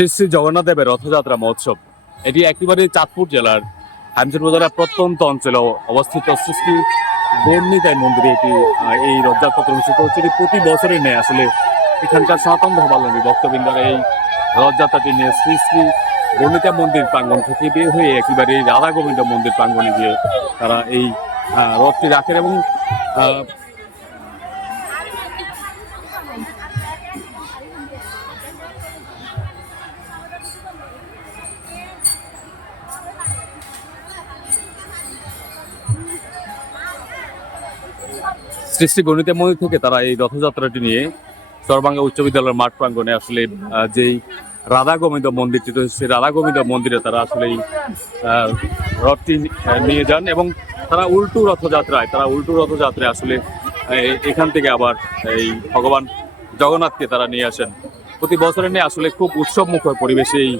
শ্রী শ্রী জগন্নাথ দেবের রথযাত্রা মহোৎসব এটি একেবারে চাঁদপুর জেলার হামচর উপজেলার প্রত্যন্ত অঞ্চলে অবস্থিত শ্রী শ্রী বর্ণিতাই মন্দিরে এটি এই রথযাত্রা অনুষ্ঠিত হচ্ছে। এটি প্রতি বছরের নেয় আসলে এখানকার সনাতন ধর্মাবলম্বী ভক্তবৃন্দরা এই রথযাত্রাটি নিয়ে শ্রী শ্রী বর্ণিতা মন্দির প্রাঙ্গণ থেকে বের হয়ে একেবারে এই রাধা গোবিন্দ মন্দির প্রাঙ্গণে গিয়ে তারা এই রথটি রাখেন এবং শ্রী শ্রী গণিতের মন্দির থেকে তারা এই রথযাত্রাটি নিয়ে চরভাঙ্গা উচ্চ বিদ্যালয়ের মাঠ প্রাঙ্গণে আসলে যেই রাধা গোবিন্দ মন্দিরটি রয়েছে সেই রাধা গোবিন্দ মন্দিরে তারা আসলে এই রথটি নিয়ে যান এবং তারা উল্টো রথযাত্রায় আসলে এখান থেকে আবার এই ভগবান জগন্নাথকে তারা নিয়ে আসেন। প্রতি বছরে নিয়ে আসলে খুব উৎসব মুখর পরিবেশে এই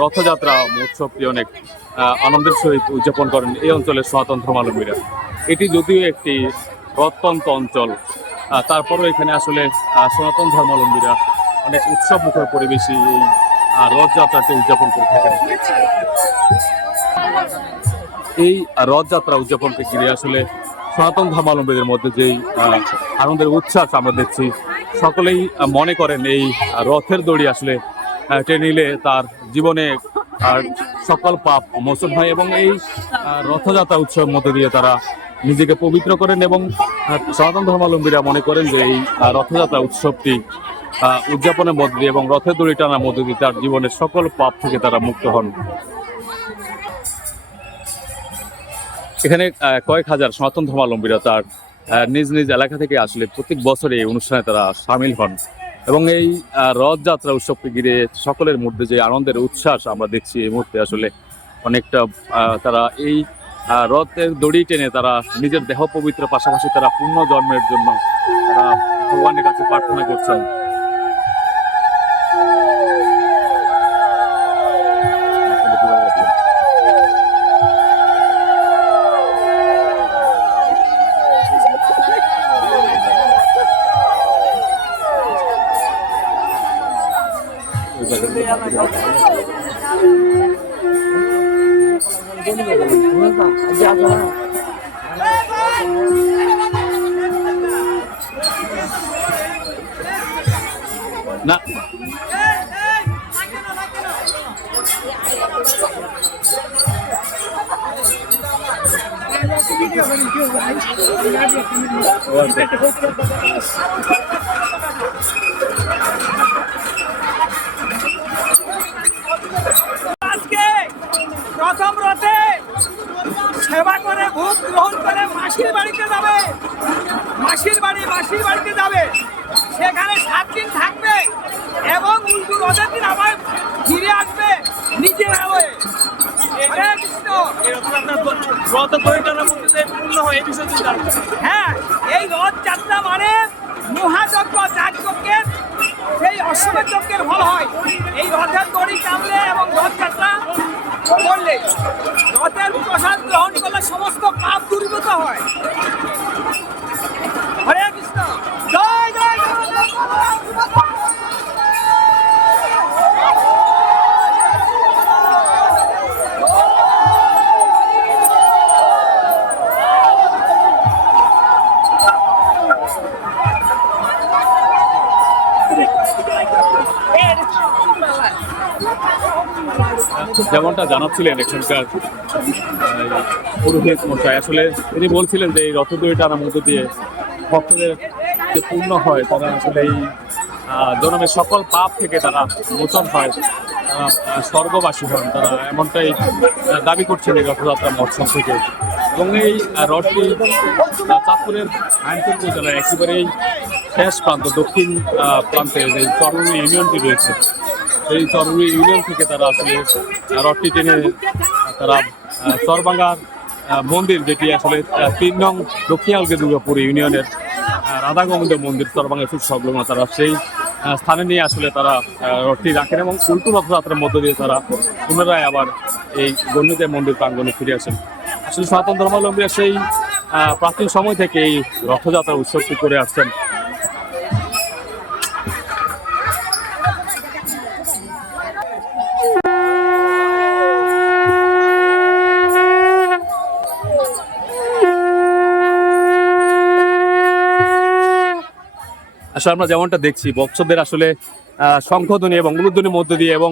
রথযাত্রা মহোৎসবটি অনেক আনন্দের সহিত উদযাপন করেন এই অঞ্চলের সনাতন ধর্মাবলম্বীরা। এটি যদিও একটি প্রত্যন্ত অঞ্চল, তারপরও এখানে আসলে সনাতন ধর্মাবলম্বীরা অনেক উৎসব মুখর পরিবেশে এই রথযাত্রাটি উদযাপন করে থাকেন। এই রথযাত্রা উদযাপনকে ঘিরে আসলে সনাতন ধর্মাবলম্বীদের মধ্যে যেই আনন্দের উচ্ছ্বাস আমরা দেখছি, সকলেই মনে করেন এই রথের দড়ি আসলে টেনে নিলে তার জীবনে সকল পাপ মোচন হয় এবং এই রথযাত্রা উৎসবের মধ্যে দিয়ে তারা নিজেকে পবিত্র করেন এবং সনাতন ধর্মাবলম্বীরা মনে করেন যে এই রথযাত্রা উৎসবটি উদযাপনের মধ্যে দিয়ে এবং রথের দড়ি টানার মধ্যে দিয়ে তার জীবনের সকল পাপ থেকে তারা মুক্ত হন। এখানে কয়েক হাজার সনাতন ধর্মাবলম্বীরা তার নিজ নিজ এলাকা থেকে আসলে প্রত্যেক বছরে এই অনুষ্ঠানে তারা সামিল হন এবং এই রথযাত্রা উৎসবকে ঘিরে সকলের মধ্যে যে আনন্দের উচ্ছ্বাস আমরা দেখছি এই মুহূর্তে আসলে অনেকটা তারা এই রথের দড়ি টেনে তারা নিজের দেহ পবিত্র পাশাপাশি তারা পূর্ণ জন্মের জন্য তারা ভগবানের কাছে প্রার্থনা করছেন। না প্রথম রথে সেবা করে ভোগ গ্রহণ করে মাসির বাড়িতে যাবে, মাসির বাড়িতে যাবে, সেখানে 7 দিন থাকবে এবং উল্টো রথের দিন আবার ফিরে আসবে নিজের হয়ে। হ্যাঁ, এই রথযাত্রা মানে মহাযজ্ঞ, যাগযজ্ঞের সেই অশ্বমেধ যজ্ঞের ফল হয়। এই রথের দড়ি টানলে এবং রথযাত্রা করলে, রথের প্রসাদ গ্রহণ করলে সমস্ত পাপ দূরীভূত হয়। হরে কৃষ্ণ, জয় জয় যেমনটা জানাচ্ছিলেন এখানকার পুরোহিত মশাই, আসলে তিনি বলছিলেন যে এই রথদড়ি টানার মধ্য দিয়ে ভক্তদের যে পূর্ণ হয় তারা আসলে এই জন্মের সকল পাপ থেকে তারা মোচন হয়, তারা স্বর্গবাসী হন, তারা এমনটাই দাবি করছেন এই রথযাত্রা মহোৎসব থেকে। এবং এই রথটি চাঁদপুরের হামচর উপজেলার একেবারেই শেষ প্রান্ত, দক্ষিণ প্রান্তে যে চরুরি ইউনিয়নটি রয়েছে সেই চরুরি ইউনিয়ন থেকে তারা আসলে রথটি টেনে তারা চরভাঙ্গার মন্দির, যেটি আসলে 3 নং দক্ষিণালকে দুর্গাপুর ইউনিয়নের রাধা গোবিন্দ মন্দির চরভাঙ্গা খুব সংলগ্ন, তারা সেই স্থানে নিয়ে আসলে তারা রথটি রাখেন এবং উল্টো রথযাত্রার মধ্য দিয়ে তারা পুনরায় আবার এই গণ্ডিতের মন্দির প্রাঙ্গণে ফিরে আসেন। আসলে সনাতন ধর্মাবলম্বীরা সেই প্রাচীন সময় থেকে এই রথযাত্রা উৎসবটি করে আসছেন। আসলে আমরা যেমনটা দেখছি ভক্তদের আসলে শঙ্খধ্বনি এবং উলুধ্বনির মধ্য দিয়ে এবং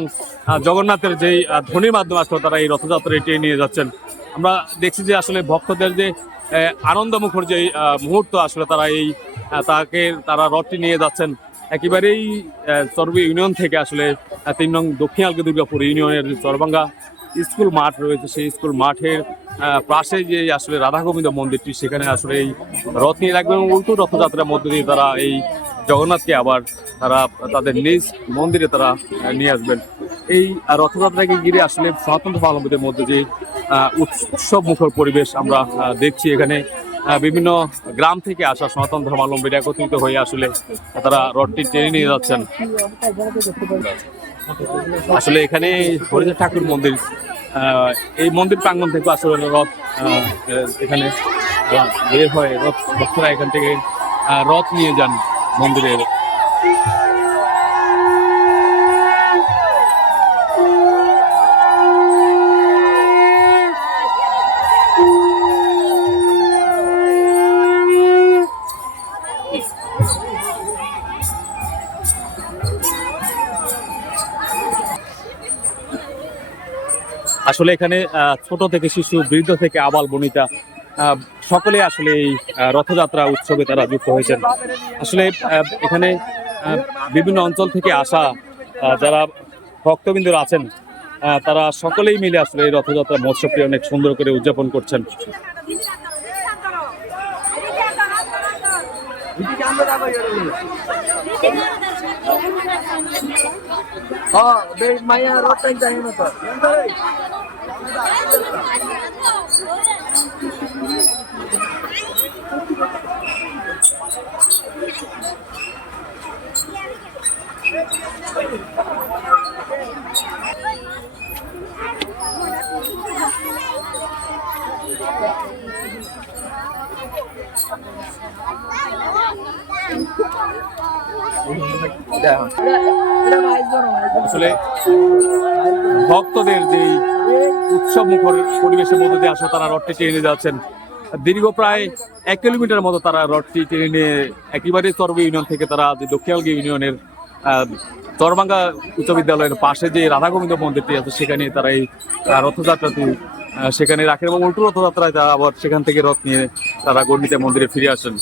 জগন্নাথের যেই ধ্বনির মাধ্যমে আসলে তারা এই রথযাত্রা এটিয়ে নিয়ে যাচ্ছেন। আমরা দেখছি যে আসলে ভক্তদের যে আনন্দমুখর যে মুহূর্ত আসলে তারা এই তারা রথটি নিয়ে যাচ্ছেন একেবারেই চরবি ইউনিয়ন থেকে আসলে 3 নং দক্ষিণ আলগা দুর্গাপুর ইউনিয়নের চরভাঙ্গা স্কুল মাঠ রয়েছে, সেই স্কুল মাঠের পাশে যে আসলে রাধা গোবিন্দ মন্দিরটি সেখানে আসলে এই রথ নিয়ে রাখবেন এবং উল্টো রথযাত্রার মধ্য দিয়ে তারা এই জগন্নাথকে আবার তারা তাদের নিজ মন্দিরে তারা নিয়ে আসবেন। এই রথযাত্রাকে ঘিরে আসলে সনাতন ধর্মাবলম্বীদের মধ্যে যে উৎসব মুখর পরিবেশ আমরা দেখছি। এখানে বিভিন্ন গ্রাম থেকে আসা সনাতন ধর্মাবলম্বীরা একত্রিত হয়ে আসলে তারা রথটি টেনে নিয়ে যাচ্ছেন। আসলে এখানে হরিচাঁদ ঠাকুর মন্দির, এই মন্দির প্রাঙ্গণ থেকে আসলে রথ এখানে বের হয়, রথ ভক্তরা এখান থেকে রথ নিয়ে যান মন্দিরের। আসলে এখানে ছোট থেকে শিশু, বৃদ্ধ থেকে আবাল বনিতা সকলে আসলে এই রথযাত্রা উৎসবে তারা যুক্ত হয়েছেন। আসলে এখানে বিভিন্ন অঞ্চল থেকে আসা যারা ভক্তবৃন্দরা আছেন তারা সকলেই মিলে আসলে এই রথযাত্রা মহোৎসবটি অনেক সুন্দর করে উদযাপন করছেন। আসলে ভক্তদের যে উৎসব মুখর পরিবেশের মধ্যে দিয়ে আসলে তারা রথটি টেনে যাচ্ছেন। দীর্ঘ প্রায় 1 কিলোমিটার মতো তারা রথটি টেনে নিয়ে একেবারে চরবি ইউনিয়ন থেকে তারা যে দক্ষিণালগি ইউনিয়নের চরভাঙ্গা উচ্চ বিদ্যালয়ের পাশে যে রাধা গোবিন্দ মন্দিরটি আছে সেখানে তারা এই রথযাত্রাটি সেখানে রাখেন এবং উল্টো রথযাত্রায় তারা আবার সেখান থেকে রথ নিয়ে তারা গণ্ডিতে মন্দিরে ফিরে আসেন।